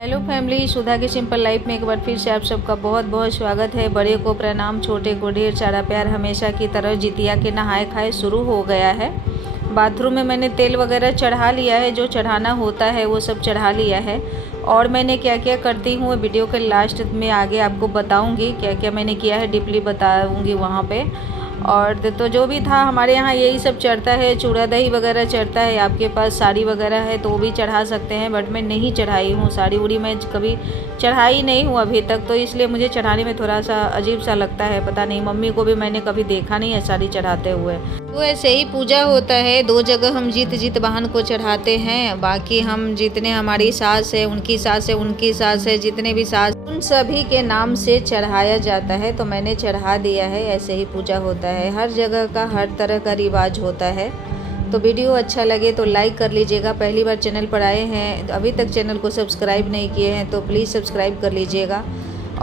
Hello family, सुधा की simple life में एक बार फिर से आप सबका बहुत बहुत स्वागत है। बड़े को प्रणाम, छोटे को ढेर सारा प्यार। हमेशा की तरह जितिया के नहाए खाए शुरू हो गया है। बाथरूम में मैंने तेल वगैरह चढ़ा लिया है, जो चढ़ाना होता है वो सब चढ़ा लिया है। और मैंने क्या क्या करती हूँ वीडियो के लास्ट में आगे आपको बताऊँगी, क्या क्या मैंने किया है डीपली बताऊँगी वहाँ पर। और तो जो भी था हमारे यहाँ यही सब चढ़ता है, चूड़ा दही वगैरह चढ़ता है। आपके पास साड़ी वगैरह है तो वो भी चढ़ा सकते हैं, बट मैं नहीं चढ़ाई हूँ। साड़ी उड़ी मैं कभी चढ़ाई नहीं हूँ अभी तक, तो इसलिए मुझे चढ़ाने में थोड़ा सा अजीब सा लगता है। पता नहीं, मम्मी को भी मैंने कभी देखा नहीं है साड़ी चढ़ाते हुए। तो ऐसे ही पूजा होता है, दो जगह हम जीत वाहन को चढ़ाते हैं। बाकी हम जितने हमारी सास है, उनकी सास है, उनकी सास है, जितने भी सास, उन सभी के नाम से चढ़ाया जाता है। तो मैंने चढ़ा दिया है। ऐसे ही पूजा होता है, हर जगह का हर तरह का रिवाज होता है। तो वीडियो अच्छा लगे तो लाइक कर लीजिएगा। पहली बार चैनल पर आए हैं, अभी तक चैनल को सब्सक्राइब नहीं किए हैं तो प्लीज़ सब्सक्राइब कर लीजिएगा।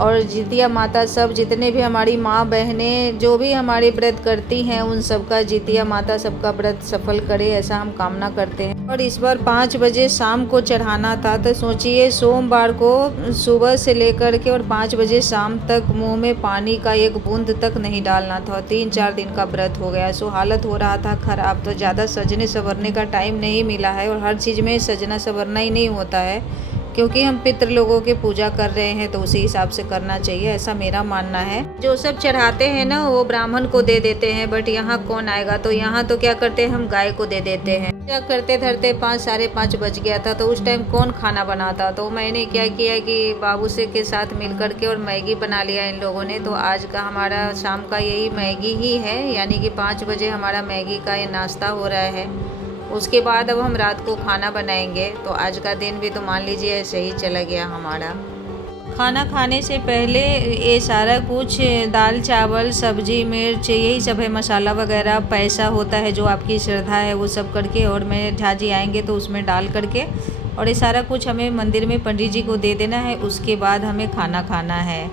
और जितिया माता सब जितने भी हमारी माँ बहनें जो भी हमारे व्रत करती हैं, उन सबका जितिया माता सबका व्रत सफल करे, ऐसा हम कामना करते हैं। और इस बार 5 बजे शाम को चढ़ाना था, तो सोचिए सोमवार को सुबह से लेकर के और 5 बजे शाम तक मुंह में पानी का एक बूंद तक नहीं डालना था। 3-4 दिन का व्रत हो गया। सो हालत हो रहा था ख़राब। तो ज़्यादा सजने संवरने का टाइम नहीं मिला है, और हर चीज़ में सजना संवरना ही नहीं होता है, क्योंकि हम पितृ लोगों की पूजा कर रहे हैं तो उसी हिसाब से करना चाहिए, ऐसा मेरा मानना है। जो सब चढ़ाते हैं ना वो ब्राह्मण को दे देते हैं, बट यहाँ कौन आएगा। तो यहाँ तो क्या करते हैं, हम गाय को दे देते हैं। क्या करते धरते 5-5:30 बज गया था, तो उस टाइम कौन खाना बनाता। तो मैंने क्या किया कि बाबू से के साथ मिल करके और मैगी बना लिया इन लोगों ने। तो आज का हमारा शाम का यही मैगी ही है, यानी कि 5 बजे हमारा मैगी का ये नाश्ता हो रहा है। उसके बाद अब हम रात को खाना बनाएंगे। तो आज का दिन भी तो मान लीजिए ऐसे ही चला गया हमारा। खाना खाने से पहले ये सारा कुछ दाल चावल सब्जी मिर्च यही सब है, मसाला वगैरह पैसा होता है जो आपकी श्रद्धा है वो सब करके, और मेरे झाजी आएंगे तो उसमें डाल करके, और ये सारा कुछ हमें मंदिर में पंडित जी को दे देना है। उसके बाद हमें खाना खाना है।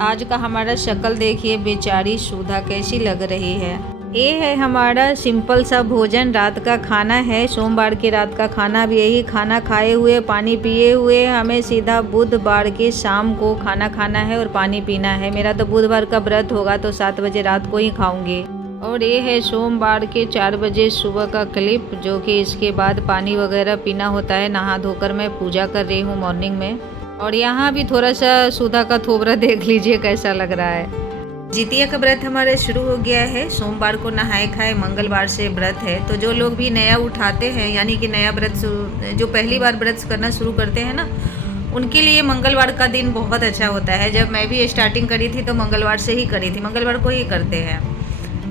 आज का हमारा शक्ल देखिए, बेचारी सुधा कैसी लग रही है। ये है हमारा सिंपल सा भोजन, रात का खाना है। सोमवार की रात का खाना भी यही, खाना खाए हुए पानी पिए हुए हमें सीधा बुधवार के शाम को खाना खाना है और पानी पीना है। मेरा तो बुधवार का व्रत होगा तो 7 बजे रात को ही खाऊंगी। और ये है सोमवार के 4 बजे सुबह का क्लिप, जो कि इसके बाद पानी वगैरह पीना होता है। नहा धोकर मैं पूजा कर रही हूँ मॉर्निंग में। और यहाँ भी थोड़ा सा सुधा का थोबरा देख लीजिए कैसा लग रहा है। जितिया का व्रत हमारा शुरू हो गया है। सोमवार को नहाए खाए, मंगलवार से व्रत है। तो जो लोग भी नया उठाते हैं, यानी कि नया व्रत जो पहली बार व्रत करना शुरू करते हैं ना, उनके लिए मंगलवार का दिन बहुत अच्छा होता है। जब मैं भी स्टार्टिंग करी थी तो मंगलवार से ही करी थी, मंगलवार को ही करते हैं।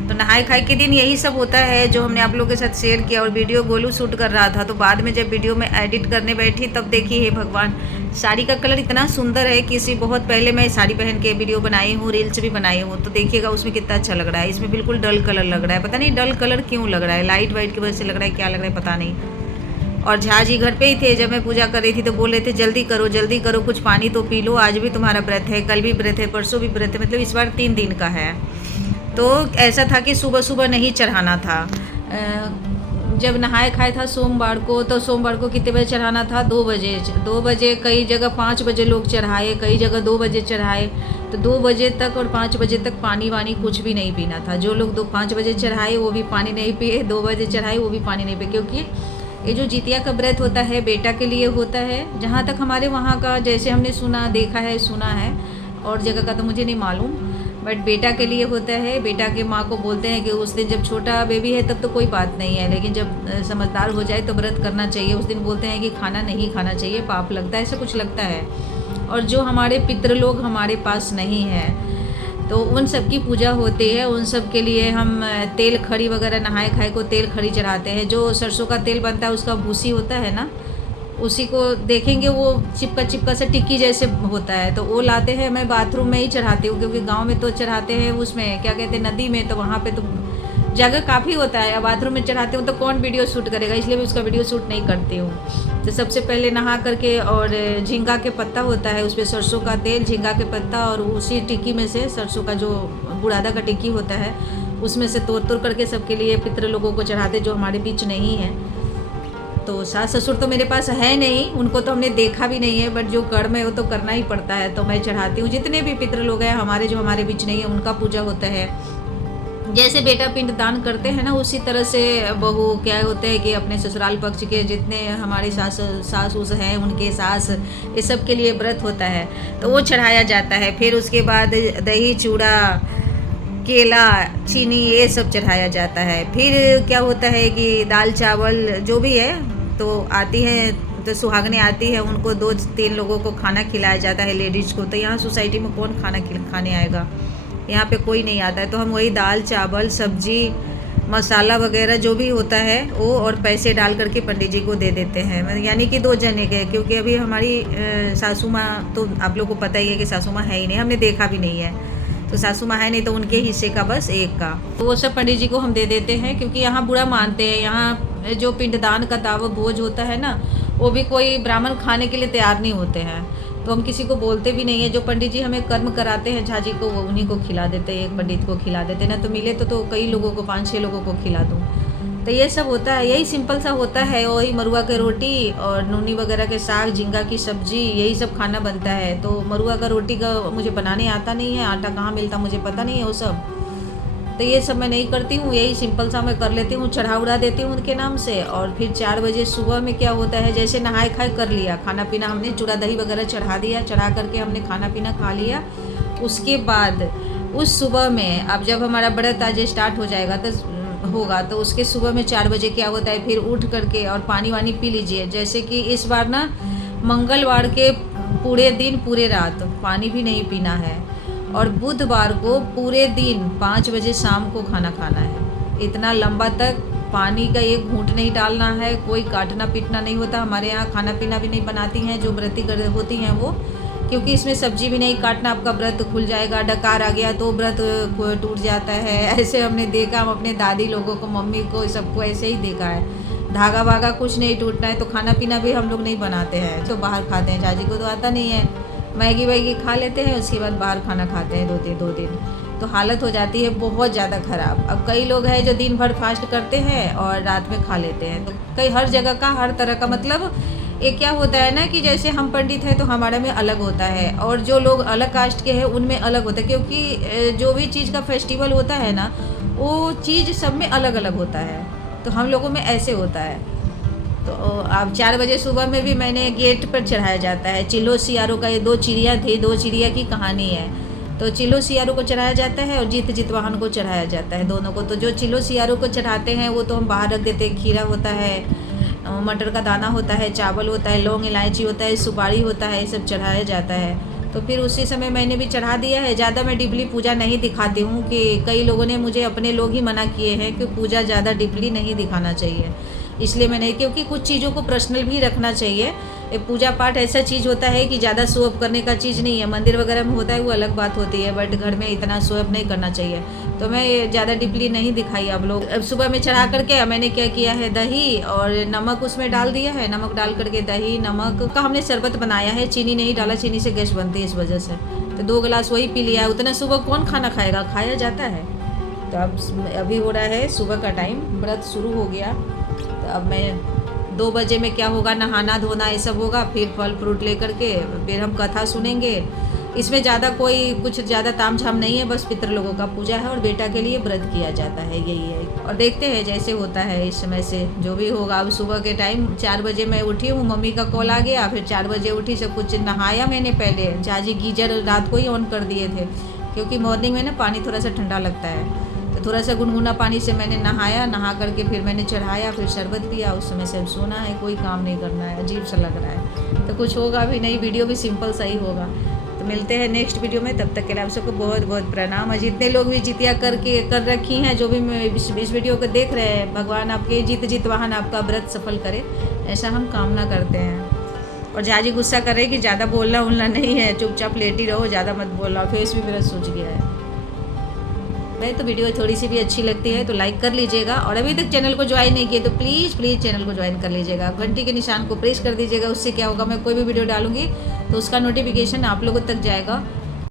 तो नहाए खाए के दिन यही सब होता है जो हमने आप लोगों के साथ शेयर किया। और वीडियो गोलू शूट कर रहा था, तो बाद में जब वीडियो में एडिट करने बैठी तब देखी, हे भगवान, साड़ी का कलर इतना सुंदर है। किसी बहुत पहले मैं साड़ी पहन के वीडियो बनाई हूँ, रील्स भी बनाई हूँ, तो देखिएगा उसमें कितना अच्छा लग रहा है। इसमें बिल्कुल डल कलर लग रहा है, पता नहीं डल कलर क्यों लग रहा है, लाइट वाइट की वजह से लग रहा है, क्या लग रहा है पता नहीं। और झा जी घर पे ही थे जब मैं पूजा कर रही थी, तो बोल रहे थे जल्दी करो कुछ पानी तो पी लो, आज भी तुम्हारा व्रत है, कल भी व्रत है, परसों भी व्रत है, मतलब इस बार 3 दिन का है। तो ऐसा था कि सुबह सुबह नहीं चढ़ाना था। जब नहाए खाए था सोमवार को, तो सोमवार को कितने बजे चढ़ाना था, 2 बजे। 2 बजे, कई जगह 5 बजे लोग चढ़ाए, कई जगह 2 बजे चढ़ाए। तो 2 बजे तक और 5 बजे तक पानी वानी कुछ भी नहीं पीना था। जो लोग 5 बजे चढ़ाए वो भी पानी नहीं पिए, 2 बजे चढ़ाए वो भी पानी नहीं पिए, क्योंकि ये जो जितिया का व्रत होता है बेटा के लिए होता है। जहाँ तक हमारे वहाँ का जैसे हमने सुना, देखा है, सुना है, और जगह का तो मुझे नहीं मालूम, बट बेटा के लिए होता है। बेटा के माँ को बोलते हैं कि उस दिन जब छोटा बेबी है तब तो कोई बात नहीं है, लेकिन जब समझदार हो जाए तो व्रत करना चाहिए। उस दिन बोलते हैं कि खाना नहीं खाना चाहिए, पाप लगता है, ऐसा कुछ लगता है। और जो हमारे पितृ लोग हमारे पास नहीं हैं, तो उन सब की पूजा होती है। उन सब के लिए हम तेल खड़ी वगैरह, नहाए खाए को तेल खड़ी चढ़ाते हैं। जो सरसों का तेल बनता है उसका भूसी होता है ना, उसी को देखेंगे वो चिपका से टिक्की जैसे होता है, तो वो लाते हैं। मैं बाथरूम में ही चढ़ाती हूँ, क्योंकि गांव में तो चढ़ाते हैं उसमें क्या कहते हैं, नदी में, तो वहाँ पे तो जगह काफ़ी होता है। बाथरूम में चढ़ाती हूँ तो कौन वीडियो शूट करेगा, इसलिए मैं उसका वीडियो शूट नहीं करती हूँ। तो सबसे पहले नहा करके, और झींगा के पत्ता होता है उसमें सरसों का तेल, झींगा के पत्ता, और उसी टिक्की में से सरसों का जो बुरादा का टिक्की होता है उसमें से तोड़ करके सबके लिए पितृ लोगों को चढ़ाते जो हमारे बीच नहीं है। तो सास ससुर तो मेरे पास है नहीं, उनको तो हमने देखा भी नहीं है, बट जो कर्म है वो तो करना ही पड़ता है, तो मैं चढ़ाती हूँ। जितने भी पितृ लोग हैं हमारे जो हमारे बीच नहीं है उनका पूजा होता है। जैसे बेटा पिंड दान करते हैं ना, उसी तरह से बहू क्या होते हैं कि अपने ससुराल पक्ष के जितने हमारे सास उस हैं उनके सास, ये सब के लिए व्रत होता है, तो वो चढ़ाया जाता है। फिर उसके बाद दही चूड़ा केला चीनी ये सब चढ़ाया जाता है। फिर क्या होता है कि दाल चावल जो भी है तो आती है, तो सुहागनें आती है, उनको 2-3 लोगों को खाना खिलाया जाता है, लेडीज़ को। तो यहाँ सोसाइटी में कौन खाने आएगा, यहाँ पे कोई नहीं आता है, तो हम वही दाल चावल सब्जी मसाला वगैरह जो भी होता है वो और पैसे डाल करके पंडित जी को दे देते हैं, यानी कि 2 जने के, क्योंकि अभी हमारी सासू माँ तो आप लोग को पता ही है कि सासू माँ है ही नहीं, हमने देखा भी नहीं है, तो सासू माँ है नहीं, तो उनके हिस्से का बस एक का, तो वो सब पंडित जी को हम दे देते हैं। क्योंकि यहाँ बुरा मानते हैं, यहाँ जो पिंडदान का दावा भोज होता है ना, वो भी कोई ब्राह्मण खाने के लिए तैयार नहीं होते हैं, तो हम किसी को बोलते भी नहीं है। जो पंडित जी हमें कर्म कराते हैं झाजी को, वो उन्हीं को खिला देते हैं, एक पंडित को खिला देते हैं ना, तो मिले तो कई लोगों को 5-6 लोगों को खिला दूँ। तो ये सब होता है, यही सिंपल सा होता है। वही मरुआ की रोटी और नूनी वगैरह के साग, झींगा की सब्जी, यही सब खाना बनता है। तो मरुआ का रोटी का मुझे बनाने आता नहीं है, आटा कहाँ मिलता मुझे पता नहीं है वो सब, तो ये सब मैं नहीं करती हूँ, यही सिंपल सा मैं कर लेती हूँ, चढ़ा उड़ा देती हूँ उनके नाम से। और फिर 4 बजे सुबह में क्या होता है, जैसे नहाए खाए कर लिया, खाना पीना हमने चूड़ा दही वगैरह चढ़ा दिया, चढ़ा करके हमने खाना पीना खा लिया। उसके बाद उस सुबह में अब जब हमारा व्रत आज स्टार्ट हो जाएगा तो उसके सुबह में 4 बजे क्या होता है, फिर उठ करके और पानी वानी पी लीजिए। जैसे कि इस बार ना मंगलवार के पूरे दिन पूरे रात पानी भी नहीं पीना है, और बुधवार को पूरे दिन 5 बजे शाम को खाना खाना है। इतना लंबा तक पानी का एक घूंट नहीं डालना है, कोई काटना पीटना नहीं होता। हमारे यहाँ खाना पीना भी नहीं बनाती हैं जो व्रती होती हैं वो, क्योंकि इसमें सब्जी भी नहीं काटना, आपका व्रत खुल जाएगा। डकार आ गया तो व्रत टूट जाता है, ऐसे हमने देखा, हम अपने दादी लोगों को, मम्मी को, सबको ऐसे ही देखा है। धागा वागा कुछ नहीं टूटना है, तो खाना पीना भी हम लोग नहीं बनाते हैं, तो बाहर खाते हैं। झाजी को तो आता नहीं है, मैगी वैगी खा लेते हैं, उसके बाद बाहर खाना खाते हैं 2 दिन, तो हालत हो जाती है बहुत ज़्यादा ख़राब। अब कई लोग हैं जो दिन भर फास्ट करते हैं और रात में खा लेते हैं, तो कई हर जगह का हर तरह का, मतलब एक क्या होता है ना कि जैसे हम पंडित हैं तो हमारे में अलग होता है, और जो लोग अलग कास्ट के हैं उनमें अलग होता है, क्योंकि जो भी चीज़ का फेस्टिवल होता है ना, वो चीज़ सब में अलग अलग होता है, तो हम लोगों में ऐसे होता है। तो अब 4 बजे सुबह में भी मैंने गेट पर चढ़ाया जाता है चिल्लो सियारो का, ये 2 चिड़िया थी, 2 चिड़िया की कहानी है, तो चिल्लो सियारो को चढ़ाया जाता है और जीत जितवाहन को चढ़ाया जाता है, दोनों को। तो जो चिल्लो सियारो को चढ़ाते हैं वो तो हम बाहर रख देते हैं, खीरा होता है, मटर का दाना होता है, चावल होता है, लौंग इलायची होता है, सुपारी होता है, ये सब चढ़ाया जाता है। तो फिर उसी समय मैंने भी चढ़ा दिया है। ज़्यादा मैं डीपली पूजा नहीं दिखाती हूँ, कि कई लोगों ने मुझे, अपने लोग ही मना किए हैं कि पूजा ज़्यादा डीपली नहीं दिखाना चाहिए, इसलिए मैं नहीं, क्योंकि कुछ चीज़ों को पर्सनल भी रखना चाहिए। पूजा पाठ ऐसा चीज़ होता है कि ज़्यादा शो अप करने का चीज़ नहीं है। मंदिर वगैरह में होता है वो अलग बात होती है, बट घर में इतना शो अप नहीं करना चाहिए, तो मैं ज़्यादा डीपली नहीं दिखाई आप लोग। अब सुबह में चढ़ा करके मैंने क्या किया है, दही और नमक उसमें डाल दिया है, नमक डाल करके दही नमक का हमने शरबत बनाया है, चीनी नहीं डाला, चीनी से गैस बनती है इस वजह से, तो 2 गिलास वही पी लिया है। उतना सुबह कौन खाना खाएगा, खाया जाता है। तो अब अभी हो रहा है सुबह का टाइम, व्रत शुरू हो गया, तो अब मैं 2 बजे में क्या होगा, नहाना धोना ये सब होगा, फिर फल फ्रूट लेकर के फिर हम कथा सुनेंगे। इसमें ज़्यादा कोई कुछ ज़्यादा ताम झाम नहीं है, बस पितृ लोगों का पूजा है और बेटा के लिए व्रत किया जाता है, यही है। और देखते हैं जैसे होता है इस समय से जो भी होगा। अब सुबह के टाइम 4 बजे मैं उठी हूँ, मम्मी का कॉल आ गया, फिर 4 बजे उठी, सब कुछ नहाया मैंने पहले। झाजी गीजर रात को ही ऑन कर दिए थे, क्योंकि मॉर्निंग में ना पानी थोड़ा सा ठंडा लगता है, तो थोड़ा सा गुनगुना पानी से मैंने नहाया, नहा करके फिर मैंने चढ़ाया, फिर शरबत पिया। उस समय से अब सोना है, कोई काम नहीं करना है, अजीब सा लग रहा है, तो कुछ होगा भी नहीं, वीडियो भी सिंपल सा ही होगा। तो मिलते हैं नेक्स्ट वीडियो में, तब तक के लिए आप सबको बहुत बहुत प्रणाम। और जितने लोग भी जितिया कर रखी हैं, जो भी इस वीडियो को देख रहे हैं, भगवान आपके जितवाहन आपका व्रत सफल करे, ऐसा हम कामना करते हैं। और झाजी गुस्सा करे कि ज़्यादा बोलना उलना नहीं है, चुपचाप लेटी रहो, ज़्यादा मत बोलना, फेस भी मेरा सूज गया है। तो वीडियो थोड़ी सी भी अच्छी लगती है तो लाइक कर लीजिएगा, और अभी तक चैनल को ज्वाइन नहीं किए तो प्लीज़ चैनल को ज्वाइन कर लीजिएगा, घंटी के निशान को प्रेस कर दीजिएगा। उससे क्या होगा, मैं कोई भी वीडियो डालूंगी तो उसका नोटिफिकेशन आप लोगों तक जाएगा।